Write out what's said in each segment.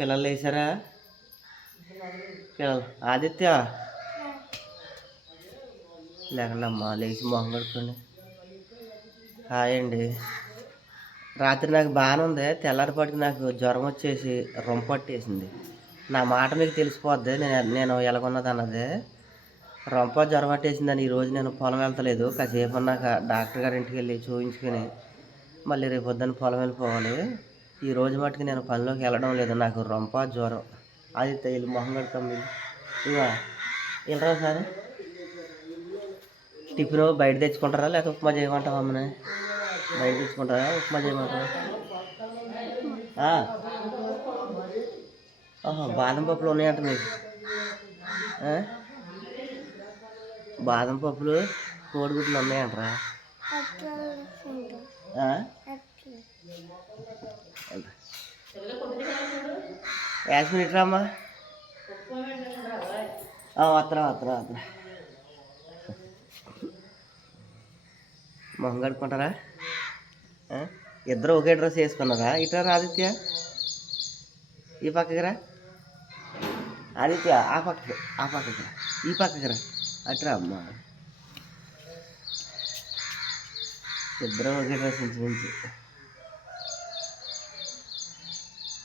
పిల్లలు వేసారా పిల్లలు. ఆదిత్య? లేకుండా లేచి మొహం కడుక్కోండి. హాయ్ అండి రాత్రి నాకు బాగానే ఉంది. తెల్లారిపాటికి నాకు జ్వరం వచ్చేసి రొంపట్టేసింది నా మాట మీకు తెలిసిపోద్ది. నేను నేను ఎలాగొన్నది అన్నది. రొంప జ్వరం పట్టేసిందని ఈరోజు నేను పొలం వెళ్తలేదు. కాసేపు నాకు డాక్టర్ గారి ఇంటికి వెళ్ళి చూపించుకొని మళ్ళీ రేపు పొద్దున్న పొలం వెళ్ళిపోవాలి. ఈ రోజు మట్టుకు నేను పనిలోకి వెళ్ళడం లేదు. నాకు రొంప జ్వరం. అది తేలి మొహం కడతాం మీరు. ఇవా వెళ్ళరా సార్? టిఫిన్ బయట తెచ్చుకుంటారా లేకపోతే ఉప్మా చేయమంటావా అమ్మని? బయట తెచ్చుకుంటారా? ఉప్మా చేయమంటారా. ఆహా, బాదం పప్పులు ఉన్నాయంట మీకు? బాదం పప్పులు కోడిగుడ్లు ఉన్నాయంటరా? వత్తరా మొహం కడుక్కుంటారా? ఇద్దరు ఒకే డ్రెస్ వేసుకున్నారా? ఇట్రా రా ఆదిత్య? ఈ పక్కకి రా. ఆదిత్య ఆ పక్కకి ఆ పక్కకి రా. ఈ పక్కకి రా. అట్రా అమ్మా. ఇద్దరు ఒకే డ్రెస్ నుంచి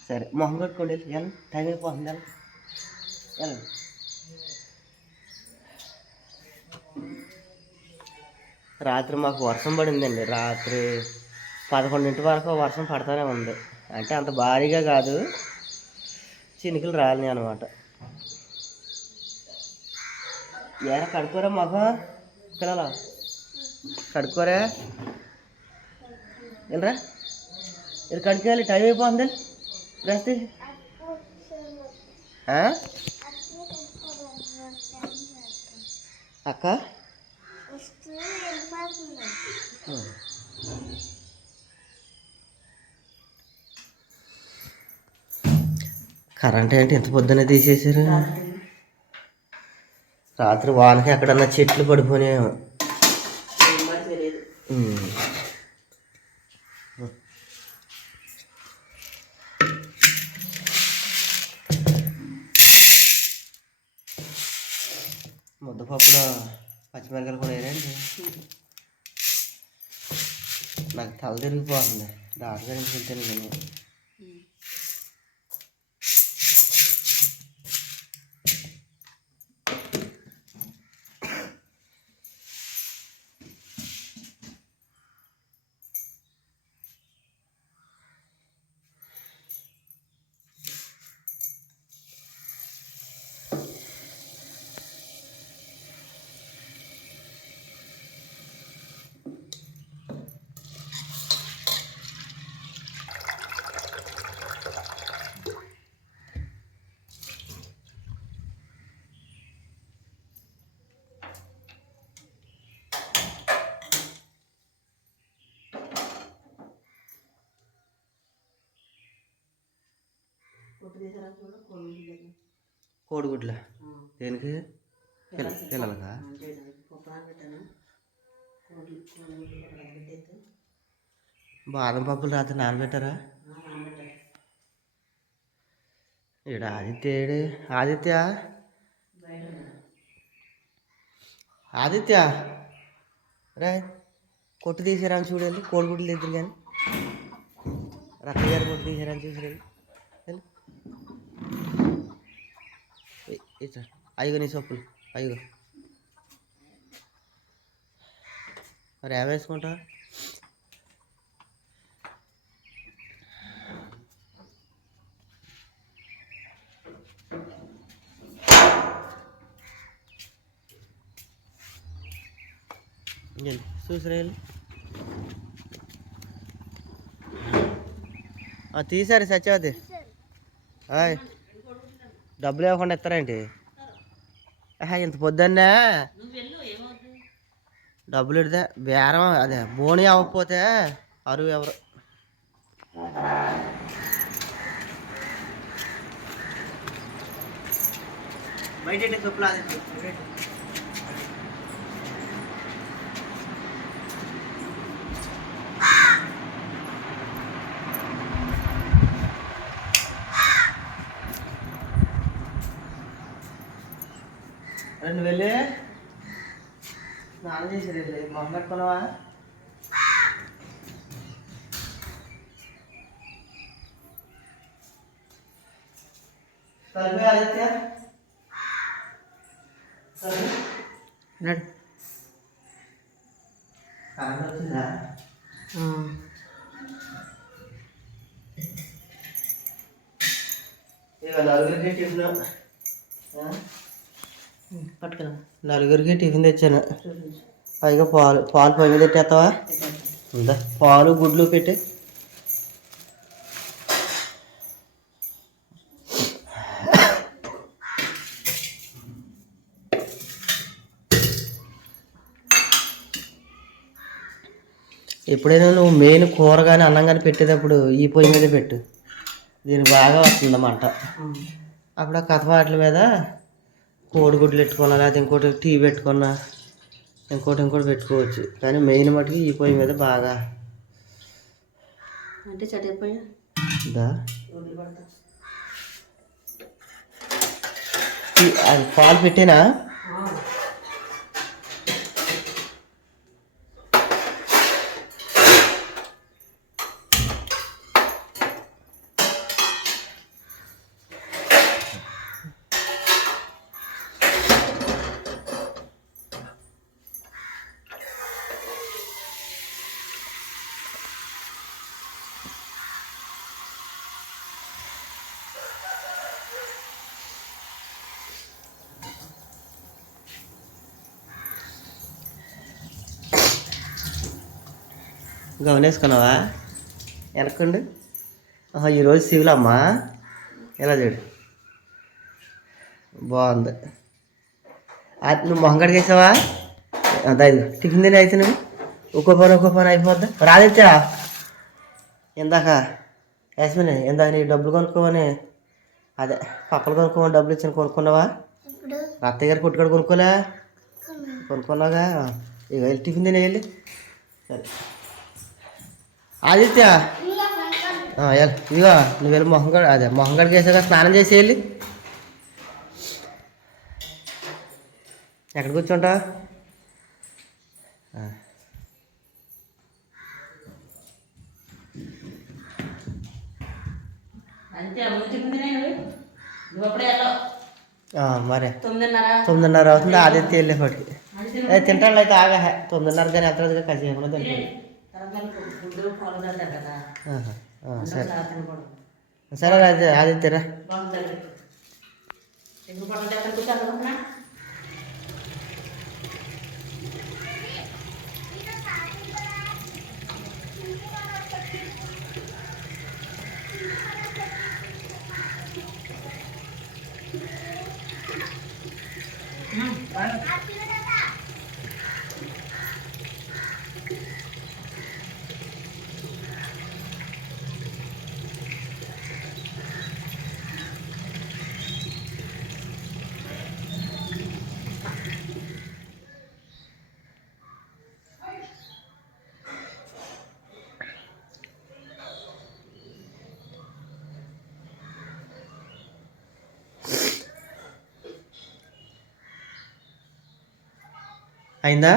సరే మొహం కట్టుకోండి వెళ్ళి టైం అయిపోతుంది వెళ్ళండి వెళ్ళండి రాత్రి మాకు వర్షం పడిందండి రాత్రి పదకొండింటి వరకు వర్షం పడతానే ఉంది. అంటే అంత భారీగా కాదు చినుకులు రాలినాయి అనమాట ఏరా కడుకోరా మొహం పిల్లల? కడుకోరా ఇలా ఇది కడుకోవాలి టైం అయిపోతుంది రెస్ట్ అక్క కరెంట్ ఏంటి ఎంత పొద్దున్న తీసేసారు రాత్రి వానకి ఎక్కడన్నా చెట్లు పడిపోయాయేమో పచ్చిమిరకాయలు కూడా వేయండి నాకు తల తిరిగిపోతుంది. డాక్టర్ గారికి వెళ్తాను నేను కోడిగుడ్ల దేనికి? పిల్ల- పిల్లలకా బాదం పప్పులు రాత్రి నానబెట్టారా? ఈడ ఆదిత్య ఏడు? ఆదిత్య? ఆదిత్య? రా కొట్టు తీసారా అని చూడాలి కోడిగుడ్లు తెద్దురు కానీ. రక్క గారి కొట్టు తీసారా అని చూసి రండి. వెళ్ళు. ఇ- అయ్యో నీ సొప్పులు. అయ్యో. మరి ఏమేసుకుంటా చూసిరాయలు? తీసారు సత్యవతి. హాయ్ డబ్బులు ఇవ్వకుండా ఇస్తారేంటి ఇంత పొద్దున్నే డబ్బులు ఇడితే బేరం అదే బోని అవ్వకపోతే అరువు ఎవరు? బయట చెప్పులు అదే రెండు వెళ్ళి. స్నానం చేసి వెళ్ళి. మొహం పెట్టుకున్నావా కలిపి ఆదిత్య? సరే నడు కరెంట్ వచ్చిందా ఇక నలుగురికి టిఫిన్ ఆ? పట్టుకురా నలుగురికి టిఫిన్ తెచ్చాను. పైగా పాలు పాలు పొయ్యి మీద పెట్టేస్తావా? ఉందా? పాలు గుడ్లు పెట్టి. ఎప్పుడైనా నువ్వు మెయిన్ కూర కానీ అన్నం కానీ పెట్టేటప్పుడు ఈ పొయ్యి మీదే పెట్టు. దీనికి బాగా వస్తుంది మంట అప్పుడు ఆ కథ వాటి మీద కోడిగుడ్లు పెట్టుకున్నా లేకపోతే ఇంకోటి టీ పెట్టుకున్నా ఇంకోటి ఇంకోటి పెట్టుకోవచ్చు. కానీ మెయిన్ మటుకు ఈ పొయ్యి మీద బాగా. అంటే అది పాలు పెట్టినా? గమనేసుకున్నావా వెనకండు ఆహా, ఈరోజు సివిల్ అమ్మా. ఎలా చూడు. బాగుంది. నువ్వు మొహం కడిగేసావా? అదే టిఫిన్ తిని అయితే నువ్వు. ఒక్కో పని ఒక్కో పని అయిపోద్దా. రాదెచ్చా ఇందాక యాస్మిన్ ఇందాక నీ డబ్బులు కొనుక్కోమని అదే పప్పలు కొనుక్కోమని డబ్బులు ఇచ్చాను కొనుక్కున్నావా? అత్తయ్య గారు కొట్టుకాడు కొనుక్కోలే? కొనుక్కున్నావుగా? ఇక వెళ్ళి టిఫిన్ తిని వెళ్ళి. సరే. ఆదిత్య. ఇదిగో నువ్వు వెళ్ళి మొహం కడ అదే మొహం కడికి వేసాక స్నానం చేసి వెళ్ళి. ఎక్కడ కూర్చుంటా? మరే. తొమ్మిదిన్నర. తొమ్మిదిన్నర అవుతుంది ఆదిత్య వెళ్ళేపటికి. తింటాడు అయితే ఆగా. తొమ్మిదిన్నర కానీ ఎంత కసి ఏమన్నా తింటాడు. సరే. సరే అయితే ఆదిత్యరా బాగుంటుంది అయిందా?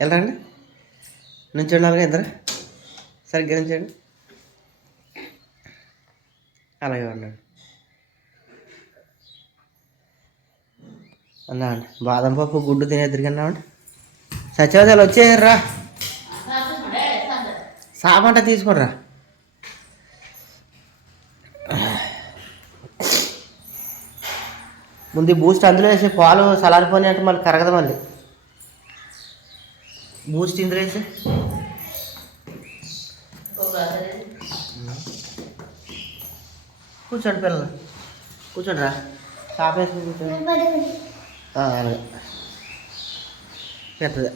వెళ్ళండి నుంచోండి అలాగే ఇద్దరు. సరిగ్గా నుంచోండి. అలాగే ఉండండి. అన్నా అండి బాదం పప్పు గుడ్డు తినే ఎదురుకున్నామండి సచివాదాలు వచ్చేయర్రా. సామంట తీసుకోండిరా ముందు బూస్ట్ అందులో వేసి పాలు సలారిపోయి అంటే మళ్ళీ కరగదు మళ్ళీ. బూస్ట్ ఇందులో వేసి కూర్చోండి పిల్లలు కూర్చోండి రా షాప్ వేసుకుని కూర్చోండి ఆ, అలాగే పెద్దది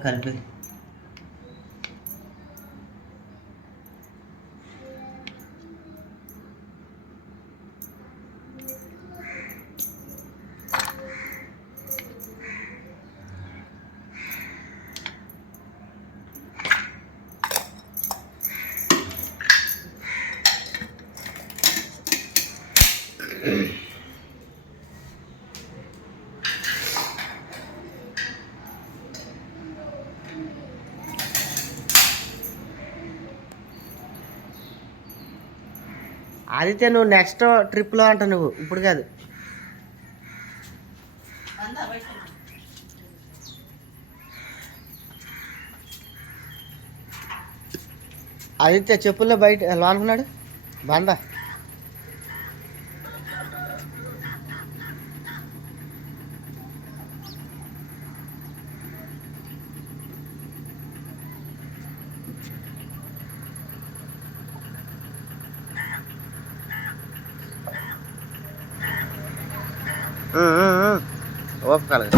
kalbi. ఆదిత్య నువ్వు నెక్స్ట్ ట్రిప్లో అంట నువ్వు. ఇప్పుడు కాదు. ఆదిత్య చెప్పుల్లో బయట ఎలా అనుకున్నాడు బందా ఓపకాలి.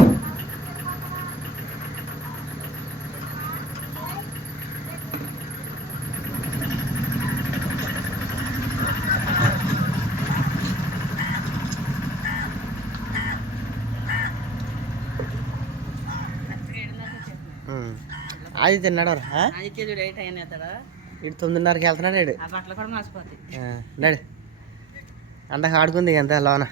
అది తిన్నాడు రా? ఇటు తొమ్మిదిన్నరకి వెళ్తున్నాడు నడు. అందాక ఆడుకుంది ఎంత లోన.